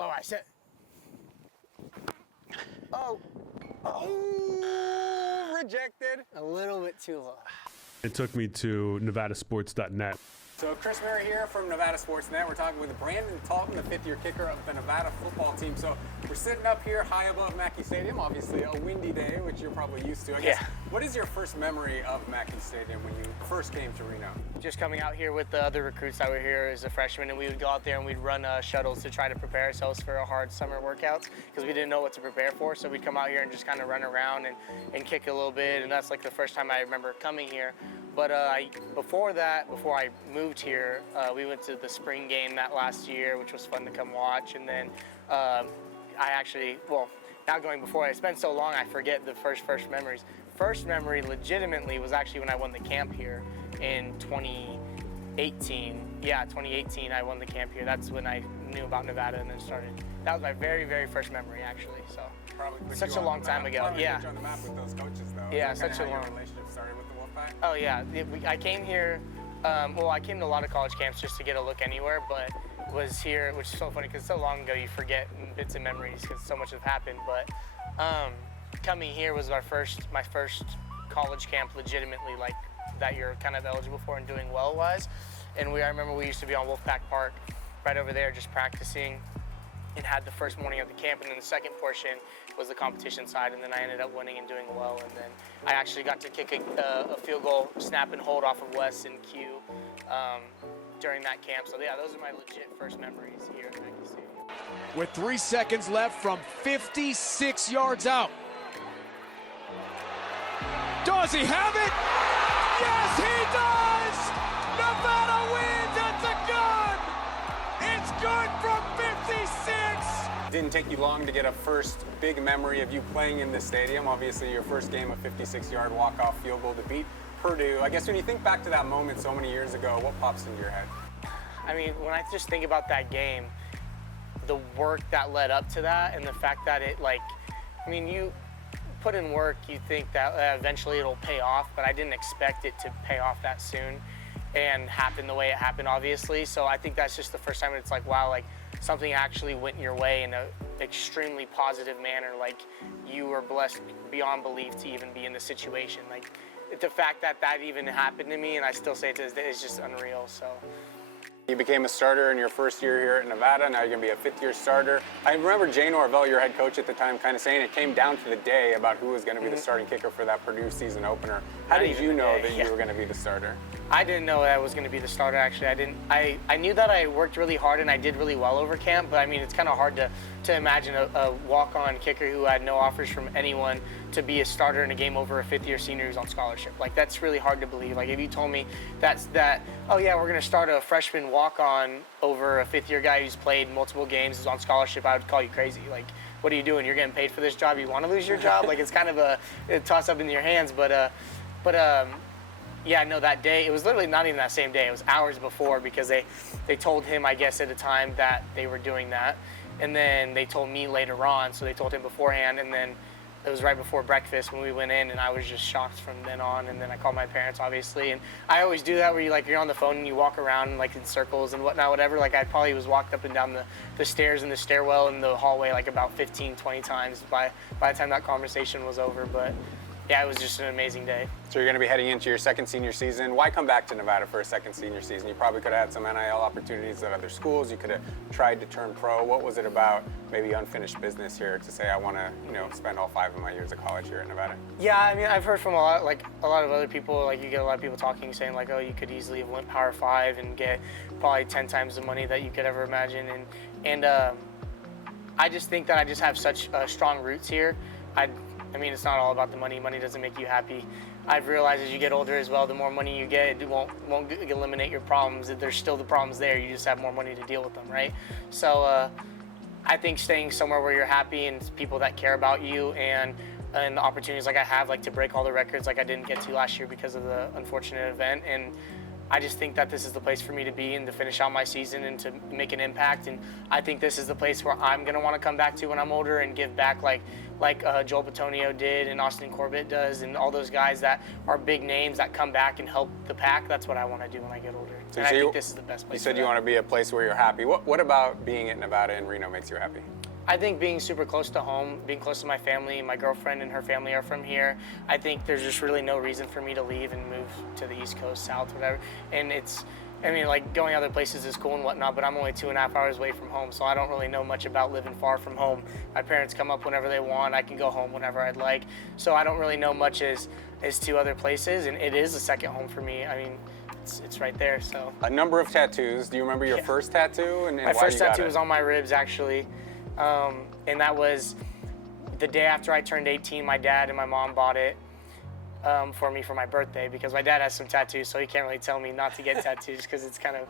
Oh, I said. Oh, Rejected. a little bit too low. It took me to nevadasports.net. So Chris Murray here from Nevada Sports Net. We're talking with Brandon Talton, the fifth-year kicker of the Nevada football team. So we're sitting up here high above Mackey Stadium, obviously a windy day, which you're probably used to. I guess. What is your first memory of Mackey Stadium when you first came to Reno? Just coming out here with the other recruits that were here as a freshman, and we would go out there and we'd run shuttles to try to prepare ourselves for our hard summer workouts because we didn't know what to prepare for. So we'd come out here and just kind of run around and kick a little bit, and that's like the first time I remember coming here. But before I moved here, we went to the spring game that last year, which was fun to come watch. And then it's been so long I forget the first memories. First memory legitimately was actually when I won the camp here in 2018. Yeah, 2018 I won the camp here. That's when I knew about Nevada and then started. That was my very, very first memory actually. So Probably such a long time ago. Probably Yeah. put you on the map with those coaches though. Yeah, Is that such kinda a how your long relationship started with the Wolfpack? Oh yeah, I came here. I came to a lot of college camps just to get a look anywhere, but was here, which is so funny because so long ago you forget bits and memories because so much has happened. But coming here was my first college camp, legitimately like that you're kind of eligible for and doing well-wise. And I remember we used to be on Wolfpack Park, right over there, just practicing. And had the first morning of the camp, and then the second portion was the competition side, and then I ended up winning and doing well. And then I actually got to kick a field goal, snap and hold off of Wes and Q during that camp. So yeah, those are my legit first memories here at Mackey Stadium. With 3 seconds left from 56 yards out. Does he have it? Yes, he does! Nevada wins at the gun! It's good from 56! It didn't take you long to get a first big memory of you playing in this stadium. Obviously, your first game, a 56-yard walk-off field goal to beat Purdue. I guess when you think back to that moment so many years ago, what pops into your head? I mean, when I just think about that game, the work that led up to that and the fact that you put in work, you think that eventually it'll pay off, but I didn't expect it to pay off that soon and happen the way it happened, obviously. So I think that's just the first time it's like, wow, like something actually went your way in an extremely positive manner. Like you were blessed beyond belief to even be in this situation. Like the fact that even happened to me, and I still say it to this day, is just unreal. So. You became a starter in your first year here at Nevada. Now you're going to be a fifth-year starter. I remember Jay Norvell, your head coach at the time, kind of saying it came down to the day about who was going to be the starting kicker for that Purdue season opener. How did you know that you were going to be the starter? I didn't know that I was going to be the starter, actually. I knew that I worked really hard and I did really well over camp, but I mean, it's kind of hard to imagine a walk-on kicker who had no offers from anyone to be a starter in a game over a fifth-year senior who's on scholarship. Like, that's really hard to believe. Like, if you told me oh yeah, we're going to start a freshman walk-on over a fifth-year guy who's played multiple games, who's on scholarship, I would call you crazy. Like, what are you doing? You're getting paid for this job? You want to lose your job? Like, it's kind of a toss-up in your hands, yeah, no, that day, it was literally not even that same day. It was hours before because they told him, I guess, at a time that they were doing that. And then they told me later on, so they told him beforehand. And then it was right before breakfast when we went in, and I was just shocked from then on. And then I called my parents, obviously. And I always do that where you're on the phone and you walk around like in circles and whatnot, whatever. Like I probably was walked up and down the stairs and the stairwell and the hallway like about 15, 20 times by the time that conversation was over. But yeah, it was just an amazing day. So you're going to be heading into your second senior season. Why come back to Nevada for a second senior season? You probably could have had some NIL opportunities at other schools. You could have tried to turn pro. What was it about maybe unfinished business here to say I want to, spend all 5 of my years of college here at Nevada? Yeah, I mean, I've heard from a lot of other people. Like you get a lot of people talking, saying like, oh, you could easily have went Power 5 and get probably 10 times the money that you could ever imagine. And I just think that I just have such strong roots here. I mean, it's not all about the money. Money doesn't make you happy. I've realized as you get older as well, the more money you get, it won't eliminate your problems. There's still the problems there. You just have more money to deal with them, right? So I think staying somewhere where you're happy and people that care about you and the opportunities like I have, like to break all the records like I didn't get to last year because of the unfortunate event. And I just think that this is the place for me to be and to finish out my season and to make an impact. And I think this is the place where I'm going to want to come back to when I'm older and give back like Joel Bitonio did and Austin Corbett does and all those guys that are big names that come back and help the pack. That's what I want to do when I get older. And I think this is the best place. You said you want to be a place where you're happy. What about being at Nevada and Reno makes you happy? I think being super close to home, being close to my family, my girlfriend and her family are from here. I think there's just really no reason for me to leave and move to the East Coast, South, whatever. And like going other places is cool and whatnot, but I'm only 2.5 hours away from home, so I don't really know much about living far from home. My parents come up whenever they want. I can go home whenever I'd like. So I don't really know much as to other places, and it is a second home for me. I mean, it's right there. So a number of tattoos. Do you remember your first tattoo and my why first you got tattoo it? was on my ribs, actually. And that was the day after I turned 18. My dad and my mom bought it for me for my birthday, because my dad has some tattoos, so he can't really tell me not to get tattoos because it's kind of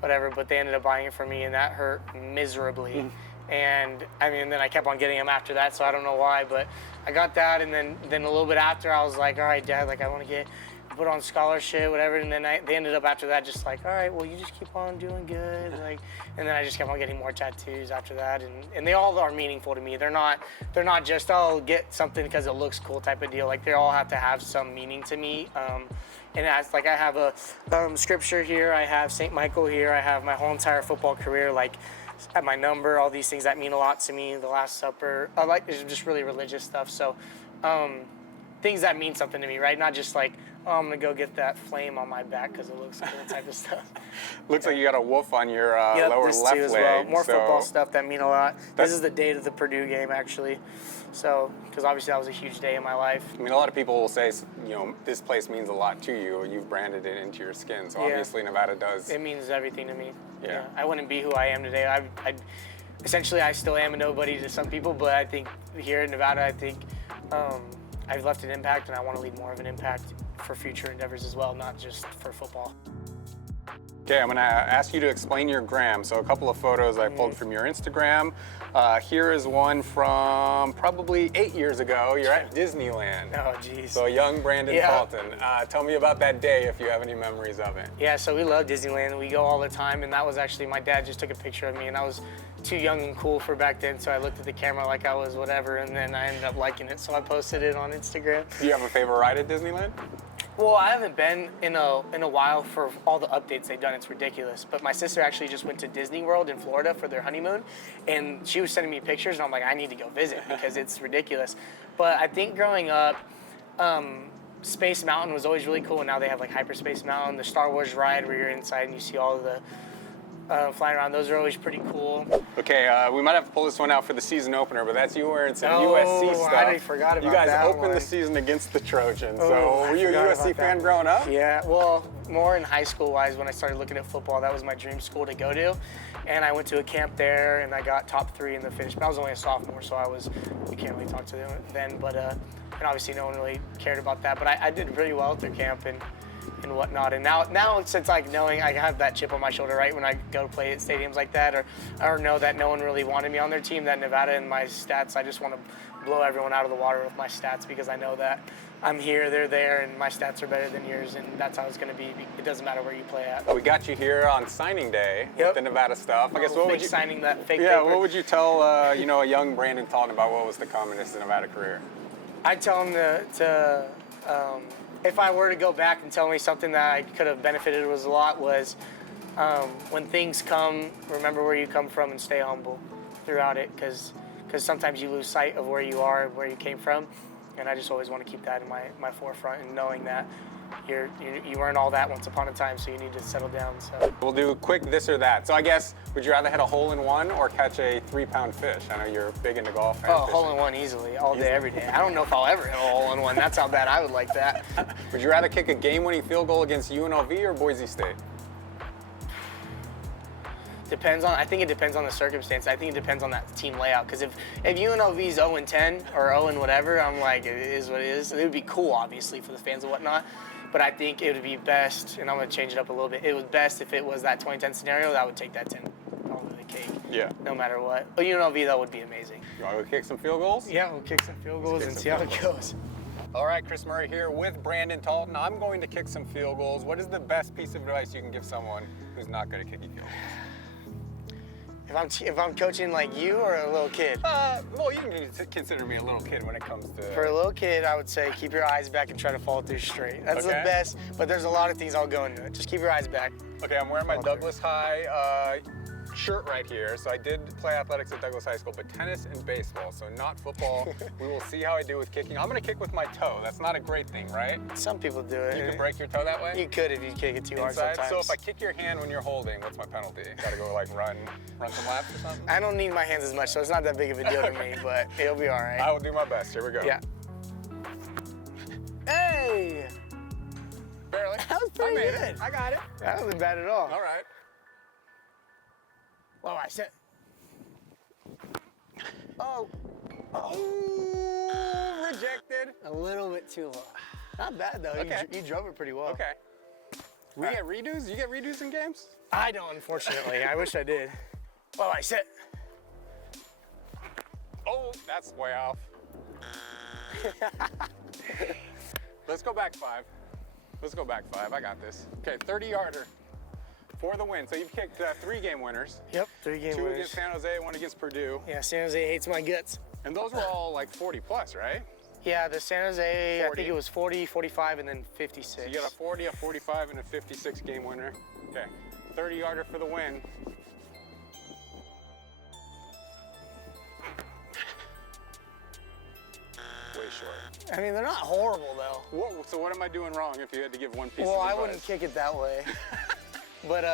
whatever, but they ended up buying it for me, and that hurt miserably. And I mean, then I kept on getting them after that, so I don't know why, but I got that, and then a little bit after, I was like, all right, Dad, like I want to get put on scholarship, whatever, and then they ended up after that just like, all right, well, you just keep on doing good, like, and then I just kept on getting more tattoos after that, and they all are meaningful to me. They're not just, oh, get something because it looks cool type of deal. Like, they all have to have some meaning to me. And that's like, I have a scripture here, I have St. Michael here, I have my whole entire football career, like at my number, all these things that mean a lot to me, the Last Supper, it's just really religious stuff. So things that mean something to me, right? Not just like, oh, I'm gonna go get that flame on my back because it looks cool type of stuff. Looks like you got a wolf on your lower this left too as leg. well. More so football stuff that mean a lot. This is the date of the Purdue game, actually. So, because obviously that was a huge day in my life. I mean, a lot of people will say, you know, this place means a lot to you, or you've branded it into your skin. So obviously Nevada does. It means everything to me. Yeah. I wouldn't be who I am today. Essentially, I still am a nobody to some people, but I think here in Nevada, I think I've left an impact, and I want to leave more of an impact for future endeavors as well, not just for football. Okay, I'm gonna ask you to explain your gram. So a couple of photos I pulled from your Instagram. Here is one from probably 8 years ago. You're at Disneyland. Oh, geez. So young Brandon Talton. Tell me about that day if you have any memories of it. Yeah, so we love Disneyland. We go all the time, and that was actually, my dad just took a picture of me, and I was too young and cool for back then, so I looked at the camera like I was whatever, and then I ended up liking it, so I posted it on Instagram. Do you have a favorite ride at Disneyland? Well, I haven't been in a while for all the updates they've done. It's ridiculous. But my sister actually just went to Disney World in Florida for their honeymoon, and she was sending me pictures, and I'm like, I need to go visit because it's ridiculous. But I think growing up, Space Mountain was always really cool, and now they have like Hyperspace Mountain, the Star Wars ride where you're inside and you see all of the flying around. Those are always pretty cool. Okay, we might have to pull this one out for the season opener, but that's you wearing some USC stuff. I already forgot about you guys that opened one. the season against the Trojans. Oh, So were you a USC fan growing up? Yeah, well, more in high school wise when I started looking at football. That was my dream school to go to. And I went to a camp there and I got top 3 in the finish. But I was only a sophomore, so we can't really talk to them then. But and obviously no one really cared about that. But I did really well at their camp and whatnot. And now since like knowing I have that chip on my shoulder, right, when I go to play at stadiums like that, or know that no one really wanted me on their team, that Nevada and my stats, I just want to blow everyone out of the water with my stats because I know that I'm here, they're there, and my stats are better than yours, and that's how it's going to be. It doesn't matter where you play at. We got you here on signing day with the Nevada stuff. I guess what would you signing that fake Yeah, paper. what would you tell a young Brandon Talton about what was to come in his Nevada career? I'd tell him to if I were to go back and tell me something that I could have benefited was a lot was when things come, remember where you come from and stay humble throughout it, because sometimes you lose sight of where you are, where you came from, and I just always want to keep that in my forefront and knowing that you weren't all that once upon a time, so you need to settle down. So We'll do a quick this or that. So I guess, would you rather hit a hole-in-one or catch a 3-pound fish? I know you're big into golf. And fishing. hole-in-one easily, all day, every day. I don't know if I'll ever hit a hole-in-one. That's how bad I would like that. Would you rather kick a game-winning field goal against UNLV or Boise State? I think it depends on the circumstance. I think it depends on that team layout. Because if UNLV's 0-10 or 0 whatever, I'm like, it is what it is. It would be cool, obviously, for the fans and whatnot. But I think it would be best, and I'm going to change it up a little bit. It was best if it was that 2010 scenario. That would take that 10 over the cake. Yeah. No matter what. Oh, UNLV, that would be amazing. You want to go kick some field goals? Yeah, we'll kick some field goals and see how it goes. All right, Chris Murray here with Brandon Talton. I'm going to kick some field goals. What is the best piece of advice you can give someone who's not good at kicking field goals? If I'm coaching like you or a little kid? Well, you can consider me a little kid when it comes to. For a little kid, I would say keep your eyes back and try to follow through straight. That's the best, but there's a lot of things I'll go into it. Just keep your eyes back. Okay, I'm wearing my Douglas High shirt right here. So I did play athletics at Douglas High School, but tennis and baseball, so not football. We will see how I do with kicking. I'm gonna kick with my toe. That's not a great thing, right? Some people do it. You can break your toe that way? You could if you kick it too hard Inside? sometimes. So if I kick your hand when you're holding, what's my penalty? Gotta go like run some laps or something? I don't need my hands as much, so it's not that big of a deal to me, but it'll be all right. I will do my best. Here we go. Yeah. Hey! Barely. That was pretty I made good. it. I got it. That wasn't bad at all. All right. Oh, I said. Oh, Oh, rejected. a little bit too low. Not bad though. Okay. You drove it pretty well. Okay. We get redos? You get redos in games? I don't, unfortunately. I wish I did. Oh, I said. Oh, that's way off. Let's go back 5. Let's go back 5. I got this. Okay, 30-yarder for the win. So you've kicked 3 game winners. Yep, 3 game 2 winners. against San Jose, 1 against Purdue. Yeah, San Jose hates my guts. And those were all like 40 plus, right? Yeah, the San Jose, I 40. think it was 40, 45, and then 56. So you got a 40, a 45, and a 56 game winner. Okay, 30-yarder for the win. Way short. I mean, they're not horrible though. So what am I doing wrong if you had to give one piece Well, of I advice? wouldn't kick it that way. But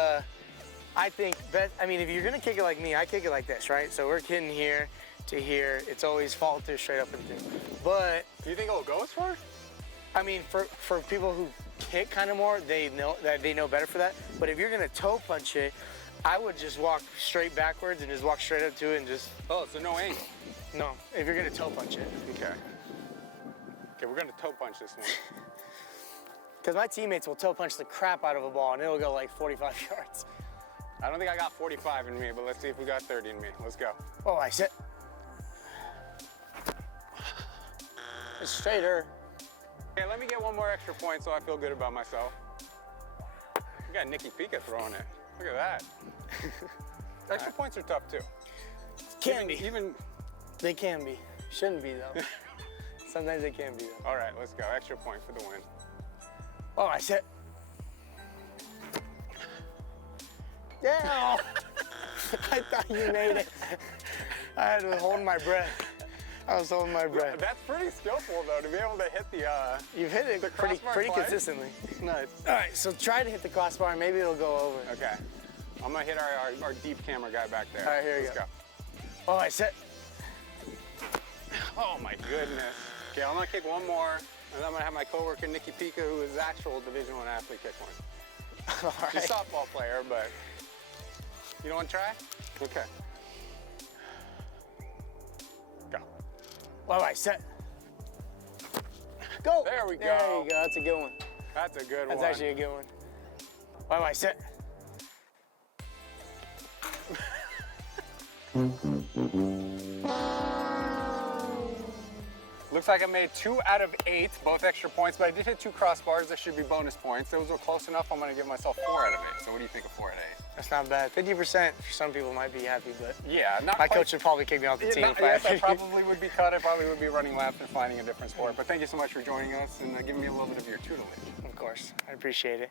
I think I mean, if you're gonna kick it like me, I kick it like this, right? So we're kidding here to here. It's always follow through, straight up and through. But Do you think it'll go as far? I mean, for people who kick kind of more, they know better for that. But if you're gonna toe punch it, I would just walk straight backwards and just walk straight up to it and just Oh, so no angle. no. If you're gonna toe punch it, Okay. Okay, we're gonna toe punch this one. because my teammates will toe punch the crap out of a ball and it'll go like 45 yards. I don't think I got 45 in me, but let's see if we got 30 in me. Let's go. Oh, I said. It's straighter. Okay, let me get one more extra point so I feel good about myself. We got Nicky Pika throwing it. Look at that. Extra points are tough too. Can be. Even. They can be. Shouldn't be though. Sometimes they can be though. All right, let's go. Extra point for the win. Oh, I said. Yeah. I thought you made it. I had to hold my breath. I was holding my breath. That's pretty skillful though, to be able to hit the. You've hit it the pretty crossbar twice? consistently. Nice. All right, so try to hit the crossbar and maybe it'll go over. Okay. I'm gonna hit our deep camera guy back there. All right, here you Let's go. go. Oh, I said. Oh my goodness. Okay, I'm gonna kick one more, and then I'm gonna have my coworker Nicky Pika, who is actual Division I athlete, kick one. All She's a right. softball player, but you don't want to try? Okay. Go. Oh, I said. Go! There we go. There you go. That's a good one. That's a good That's one. actually a good one. Oh, I said. Looks like I made 2 out of 8, both extra points, but I did hit 2 crossbars. That should be bonus points. Those were close enough. I'm gonna give myself 4 out of 8. So what do you think of 4 out of 8? That's not bad. 50% for some people might be happy, but Yeah, not my quite. coach would probably kick me off the team if I Yes, I had probably would be cut. I probably would be running laps and finding a different sport. But thank you so much for joining us and giving me a little bit of your tutelage. Of course, I appreciate it.